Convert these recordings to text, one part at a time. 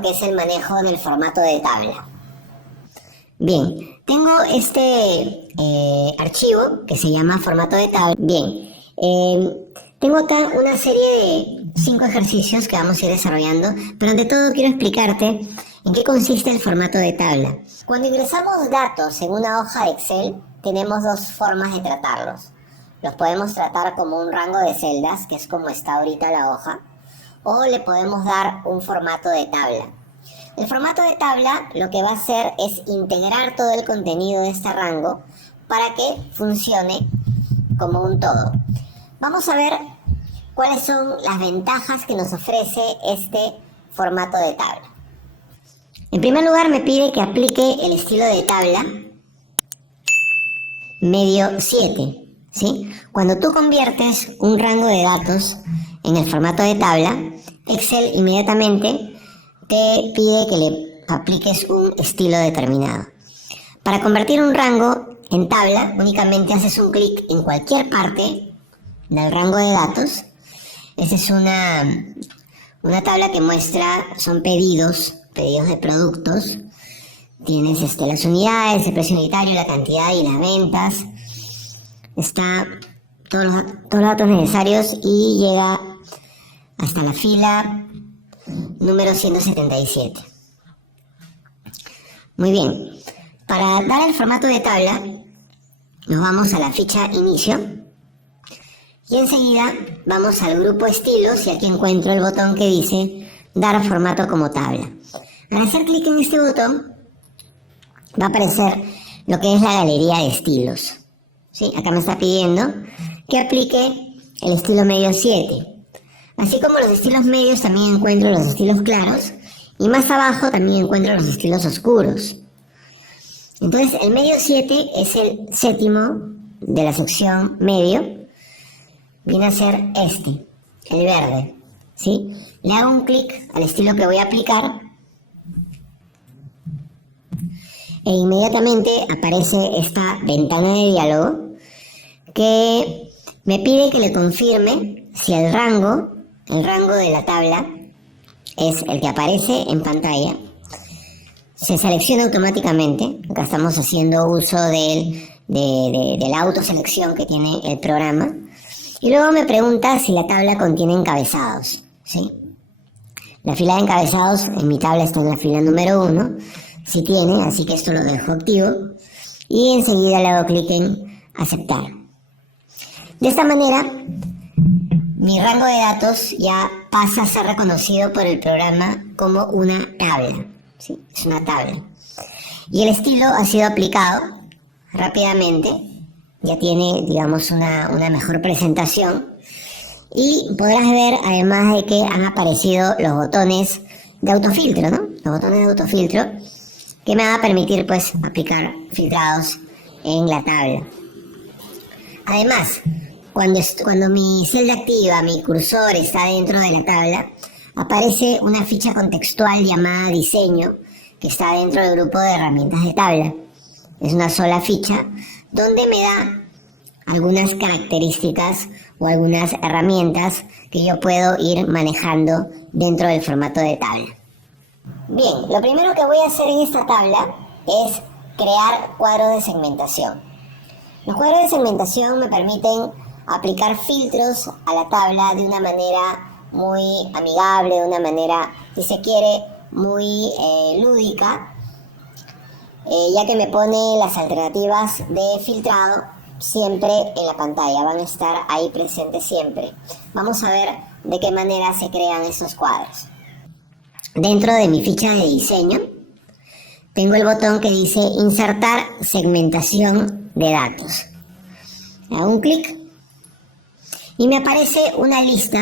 lo que es el manejo del formato de tabla. Bien, tengo este archivo que se llama formato de tabla. Bien, tengo acá una serie de 5 ejercicios que vamos a ir desarrollando, pero ante todo quiero explicarte en qué consiste el formato de tabla. Cuando ingresamos datos en una hoja de Excel, tenemos dos formas de tratarlos. Los podemos tratar como un rango de celdas, que es como está ahorita la hoja, o le podemos dar un formato de tabla. El formato de tabla lo que va a hacer es integrar todo el contenido de este rango para que funcione como un todo. Vamos a ver cuáles son las ventajas que nos ofrece este formato de tabla. En primer lugar, me pide que aplique el estilo de tabla medio 7. ¿Sí? Cuando tú conviertes un rango de datos en el formato de tabla, Excel inmediatamente te pide que le apliques un estilo determinado. Para convertir un rango en tabla, únicamente haces un clic en cualquier parte del rango de datos. Esa es una tabla que muestra, son pedidos de productos. Tienes las unidades, el precio unitario, la cantidad y las ventas. Está todos los datos necesarios y llega hasta la fila número 177. Muy bien. Para dar el formato de tabla, nos vamos a la ficha inicio y enseguida vamos al grupo estilos y aquí encuentro el botón que dice dar formato como tabla. Al hacer clic en este botón va a aparecer lo que es la galería de estilos. ¿Sí? Acá me está pidiendo que aplique el estilo medio 7. Así como los estilos medios, también encuentro los estilos claros y más abajo también encuentro los estilos oscuros. Entonces el medio 7 es el séptimo de la sección medio. Viene a ser el verde. ¿Sí? Le hago un clic al estilo que voy a aplicar e inmediatamente aparece esta ventana de diálogo que me pide que le confirme si el rango de la tabla es el que aparece en pantalla. Se selecciona automáticamente. Acá estamos haciendo uso de la autoselección que tiene el programa. Y luego me pregunta si la tabla contiene encabezados. ¿Sí? La fila de encabezados en mi tabla está en la fila número 1. Sí tiene, así que esto lo dejo activo. Y enseguida le hago clic en aceptar. De esta manera, mi rango de datos ya pasa a ser reconocido por el programa como una tabla. ¿Sí? Es una tabla. Y el estilo ha sido aplicado rápidamente. Ya tiene, digamos, una mejor presentación. Y podrás ver, además de que han aparecido los botones de autofiltro, ¿no? Los botones de autofiltro que me van a permitir, pues, aplicar filtrados en la tabla. Además, cuando mi celda activa, mi cursor está dentro de la tabla, aparece una ficha contextual llamada diseño que está dentro del grupo de herramientas de tabla. Es una sola ficha donde me da algunas características o algunas herramientas que yo puedo ir manejando dentro del formato de tabla. Bien, lo primero que voy a hacer en esta tabla es crear cuadros de segmentación. Los cuadros de segmentación me permiten aplicar filtros a la tabla de una manera muy amigable, de una manera, si se quiere, muy lúdica, ya que me pone las alternativas de filtrado siempre en la pantalla, van a estar ahí presentes siempre. Vamos a ver de qué manera se crean esos cuadros. Dentro de mi ficha de diseño tengo el botón que dice insertar segmentación de datos. Hago un clic y me aparece una lista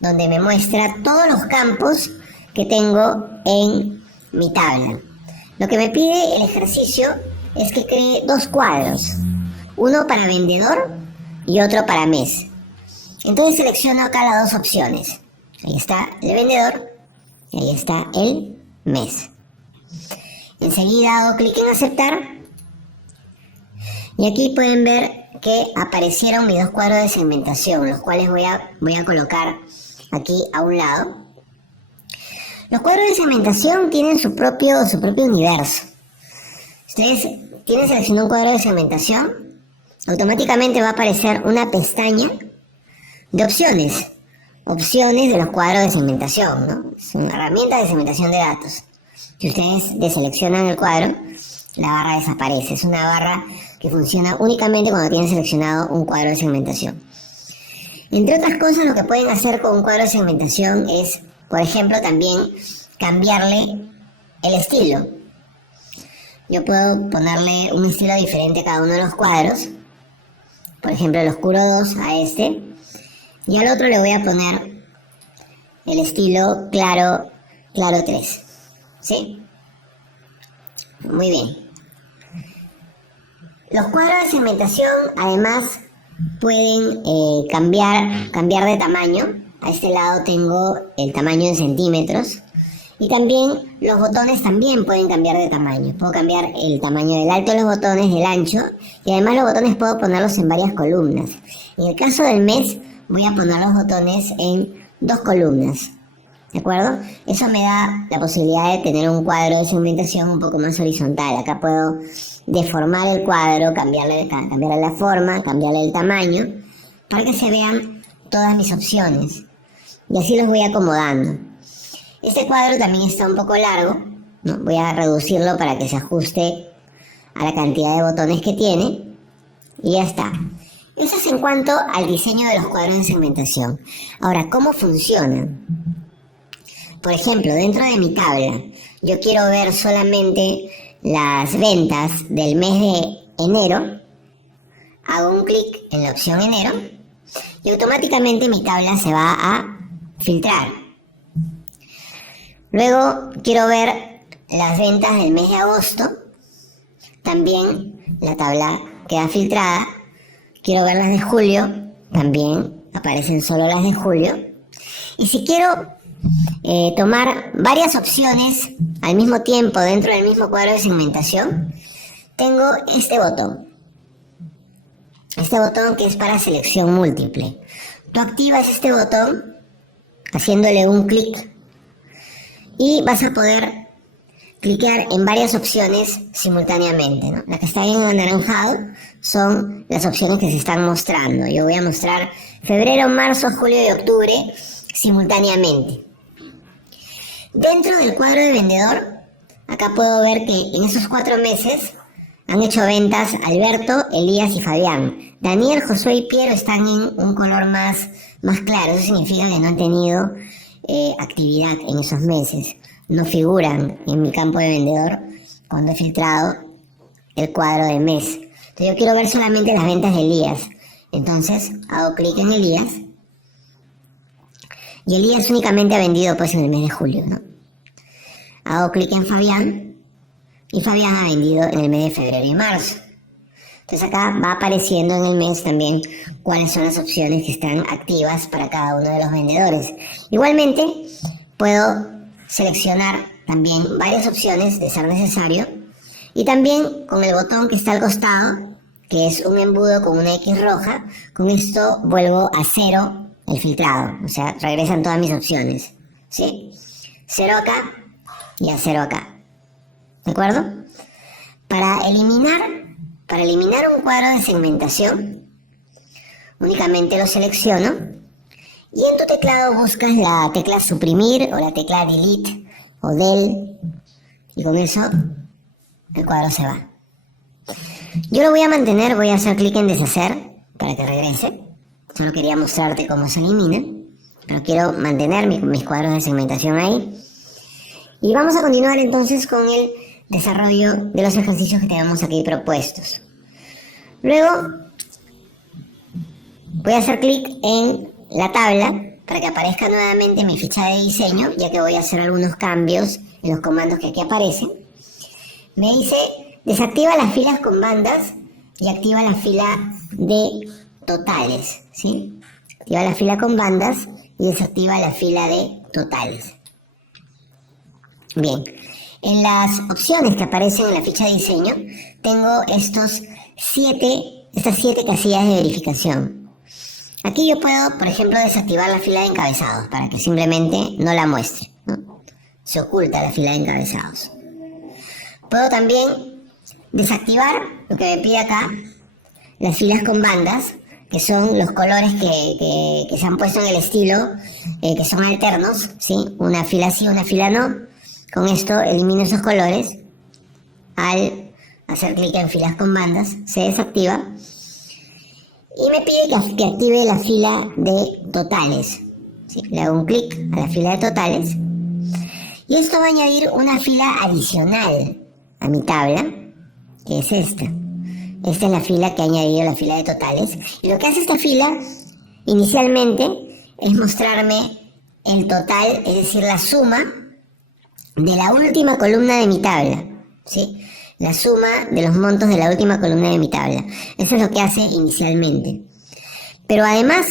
donde me muestra todos los campos que tengo en mi tabla. Lo que me pide el ejercicio es que cree dos cuadros, uno para vendedor y otro para mes. Entonces selecciono acá las dos opciones. Ahí está el vendedor y ahí está el mes. Enseguida hago clic en aceptar y aquí pueden ver que aparecieron mis dos cuadros de segmentación, los cuales voy a colocar aquí a un lado. Los cuadros de segmentación tienen su propio universo. Ustedes tienen seleccionado un cuadro de segmentación, automáticamente va a aparecer una pestaña de opciones. Opciones de los cuadros de segmentación, ¿no? Son herramientas de segmentación de datos. Si ustedes deseleccionan el cuadro, la barra desaparece. Es una barra que funciona únicamente cuando tienen seleccionado un cuadro de segmentación. Entre otras cosas, lo que pueden hacer con un cuadro de segmentación es, por ejemplo, también cambiarle el estilo. Yo puedo ponerle un estilo diferente a cada uno de los cuadros. Por ejemplo, el oscuro 2 a este. Y al otro le voy a poner el estilo claro 3. ¿Sí? Muy bien. Los cuadros de segmentación, además, pueden cambiar de tamaño. A este lado tengo el tamaño en centímetros. Y también los botones también pueden cambiar de tamaño. Puedo cambiar el tamaño del alto de los botones, del ancho. Y además los botones puedo ponerlos en varias columnas. En el caso del mes, voy a poner los botones en 2 columnas. ¿De acuerdo? Eso me da la posibilidad de tener un cuadro de segmentación un poco más horizontal. Acá puedo deformar el cuadro, cambiarle la forma, cambiarle el tamaño, para que se vean todas mis opciones. Y así los voy acomodando. Este cuadro también está un poco largo, ¿no? Voy a reducirlo para que se ajuste a la cantidad de botones que tiene. Y ya está. Eso es en cuanto al diseño de los cuadros de segmentación. Ahora, ¿cómo funcionan? Por ejemplo, dentro de mi tabla, yo quiero ver solamente las ventas del mes de enero. Hago un clic en la opción enero y automáticamente mi tabla se va a filtrar. Luego quiero ver las ventas del mes de agosto. También la tabla queda filtrada. Quiero ver las de julio, también aparecen solo las de julio. Y si quiero tomar varias opciones al mismo tiempo dentro del mismo cuadro de segmentación, tengo este botón. Este botón que es para selección múltiple. Tú activas este botón haciéndole un clic y vas a poder cliquear en varias opciones simultáneamente, ¿no? Las que están en anaranjado son las opciones que se están mostrando. Yo voy a mostrar febrero, marzo, julio y octubre simultáneamente. Dentro del cuadro de vendedor, acá puedo ver que en esos 4 meses han hecho ventas Alberto, Elías y Fabián. Daniel, Josué y Piero están en un color más claro. Eso significa que no han tenido actividad en esos meses. No figuran en mi campo de vendedor cuando he filtrado el cuadro de mes. Entonces yo quiero ver solamente las ventas de Elías. Entonces hago clic en Elías. Y Elías únicamente ha vendido pues en el mes de julio, ¿no? Hago clic en Fabián. Y Fabián ha vendido en el mes de febrero y marzo. Entonces acá va apareciendo en el mes también cuáles son las opciones que están activas para cada uno de los vendedores. Igualmente puedo seleccionar también varias opciones de ser necesario. Y también con el botón que está al costado, que es un embudo con una X roja, con esto vuelvo a 0 el filtrado. O sea, regresan todas mis opciones. ¿Sí? 0 acá y a 0 acá. ¿De acuerdo? Para eliminar un cuadro de segmentación, únicamente lo selecciono y en tu teclado buscas la tecla suprimir o la tecla delete o del y con eso el cuadro se va. Yo lo voy a mantener, voy a hacer clic en deshacer para que regrese. Solo quería mostrarte cómo se eliminan, pero quiero mantener mis cuadros de segmentación ahí. Y vamos a continuar entonces con el desarrollo de los ejercicios que tenemos aquí propuestos. Luego voy a hacer clic en la tabla para que aparezca nuevamente mi ficha de diseño, ya que voy a hacer algunos cambios en los comandos que aquí aparecen. Me dice desactiva las filas con bandas y activa la fila de totales, ¿sí? Activa la fila con bandas y desactiva la fila de totales. Bien, en las opciones que aparecen en la ficha de diseño tengo estas 7 casillas de verificación. Aquí yo puedo, por ejemplo, desactivar la fila de encabezados para que simplemente no la muestre, ¿no? se oculta la fila de encabezados. Puedo también desactivar lo que me pide acá, las filas con bandas, que son los colores que se han puesto en el estilo, que son alternos, ¿sí? Una fila sí, una fila no. Con esto elimino esos colores. Al hacer clic en filas con bandas, se desactiva. Y me pide que active la fila de totales. ¿Sí? Le hago un clic a la fila de totales. Y esto va a añadir una fila adicional a mi tabla, que es esta. Esta es la fila que ha añadido la fila de totales. Y lo que hace esta fila, inicialmente, es mostrarme el total, es decir, la suma de la última columna de mi tabla, ¿sí? La suma de los montos de la última columna de mi tabla. Eso es lo que hace inicialmente. Pero además,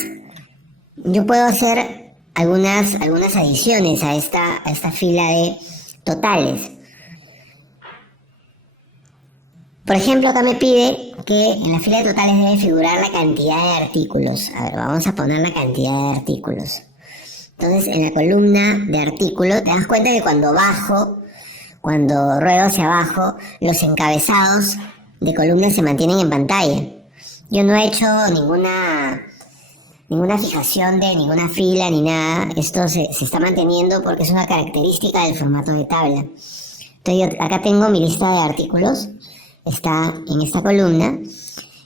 yo puedo hacer algunas adiciones a esta fila de totales. Por ejemplo, acá me pide que en la fila de totales debe figurar la cantidad de artículos. A ver, vamos a poner la cantidad de artículos. Entonces, en la columna de artículo, te das cuenta que cuando ruedo hacia abajo, los encabezados de columnas se mantienen en pantalla. Yo no he hecho ninguna fijación de ninguna fila ni nada. Esto se está manteniendo porque es una característica del formato de tabla. Entonces, yo acá tengo mi lista de artículos. Está en esta columna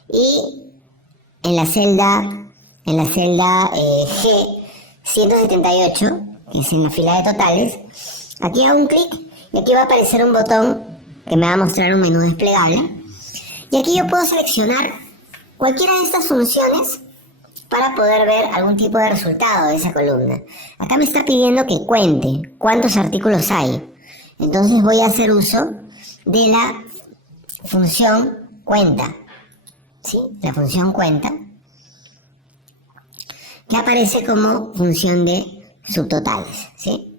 y en la celda G178, que es en la fila de totales, aquí hago un clic y aquí va a aparecer un botón que me va a mostrar un menú desplegable y aquí yo puedo seleccionar cualquiera de estas funciones para poder ver algún tipo de resultado de esa columna. Acá me está pidiendo que cuente cuántos artículos hay, entonces voy a hacer uso de la función cuenta, ¿sí? La función cuenta, que aparece como función de subtotales, ¿sí?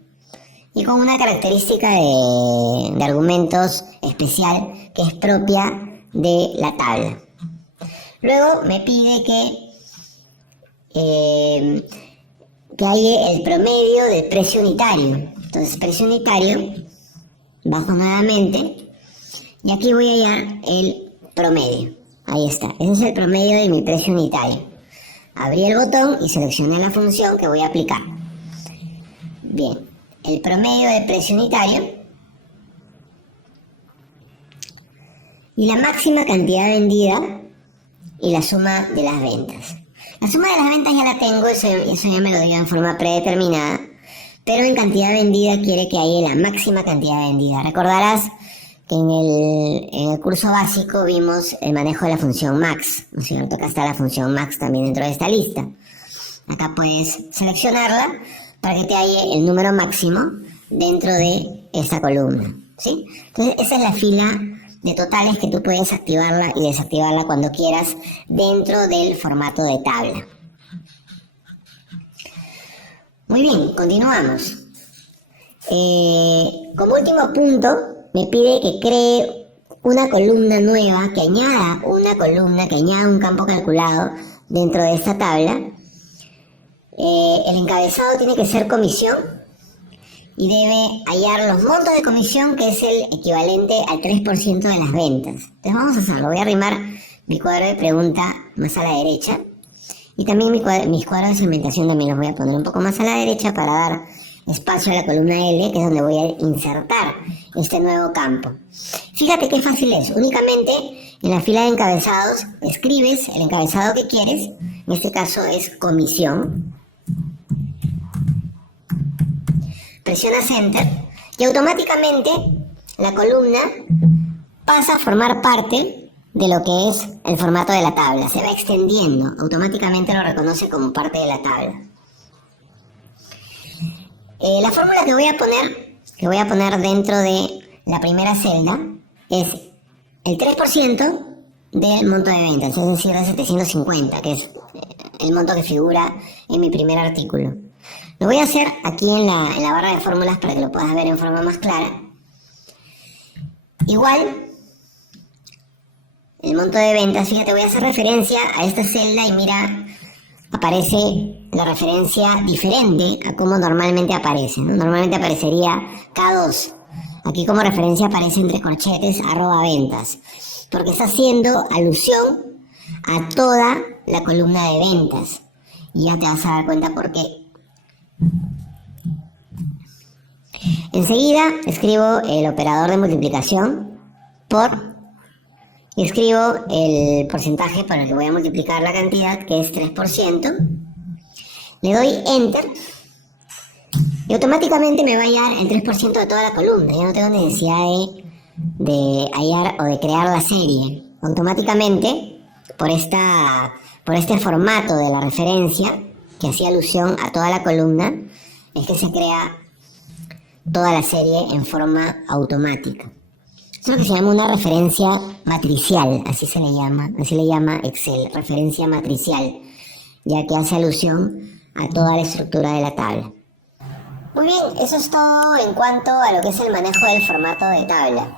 Y con una característica de argumentos especial que es propia de la tabla. Luego me pide que haya el promedio del precio unitario. Entonces, precio unitario, bajo nuevamente. Y aquí voy a hallar el promedio. Ahí está. Ese es el promedio de mi precio unitario. Abrí el botón y seleccioné la función que voy a aplicar. Bien. El promedio del precio unitario. Y la máxima cantidad vendida. Y la suma de las ventas. La suma de las ventas ya la tengo. Eso ya me lo dio en forma predeterminada. Pero en cantidad vendida quiere que haya la máxima cantidad vendida. Recordarás que en el curso básico vimos el manejo de la función max, ¿no es cierto? Acá está la función max también dentro de esta lista. Acá puedes seleccionarla para que te halle el número máximo dentro de esta columna, ¿sí? Entonces esa es la fila de totales que tú puedes activarla y desactivarla cuando quieras dentro del formato de tabla. Muy bien, continuamos. Como último punto, me pide que cree una columna nueva, que añada un campo calculado dentro de esta tabla. El encabezado tiene que ser comisión y debe hallar los montos de comisión, que es el equivalente al 3% de las ventas. Entonces vamos a hacerlo. Voy a arrimar mi cuadro de pregunta más a la derecha y también mis cuadros de segmentación también los voy a poner un poco más a la derecha para dar espacio a la columna L, que es donde voy a insertar este nuevo campo. Fíjate qué fácil es. Únicamente en la fila de encabezados escribes el encabezado que quieres. En este caso es comisión. Presionas Enter y automáticamente la columna pasa a formar parte de lo que es el formato de la tabla. Se va extendiendo. Automáticamente lo reconoce como parte de la tabla. La fórmula que voy a poner dentro de la primera celda es el 3% del monto de ventas, es decir, de 750, que es el monto que figura en mi primer artículo. Lo voy a hacer aquí en la barra de fórmulas para que lo puedas ver en forma más clara. Igual, el monto de ventas, fíjate, voy a hacer referencia a esta celda y mira aparece la referencia diferente a como normalmente aparece, ¿no? Normalmente aparecería K2. Aquí como referencia aparece entre corchetes @ventas, porque está haciendo alusión a toda la columna de ventas. Y ya te vas a dar cuenta por qué. Enseguida escribo el operador de multiplicación por y escribo el porcentaje por el que voy a multiplicar la cantidad, que es 3%. Le doy Enter y automáticamente me va a hallar el 3% de toda la columna. Ya no tengo necesidad de hallar o de crear la serie. Automáticamente, por este formato de la referencia, que hacía alusión a toda la columna, es que se crea toda la serie en forma automática. Es lo que se llama una referencia matricial, así le llama Excel, referencia matricial, ya que hace alusión a toda la estructura de la tabla. Muy bien, eso es todo en cuanto a lo que es el manejo del formato de tabla.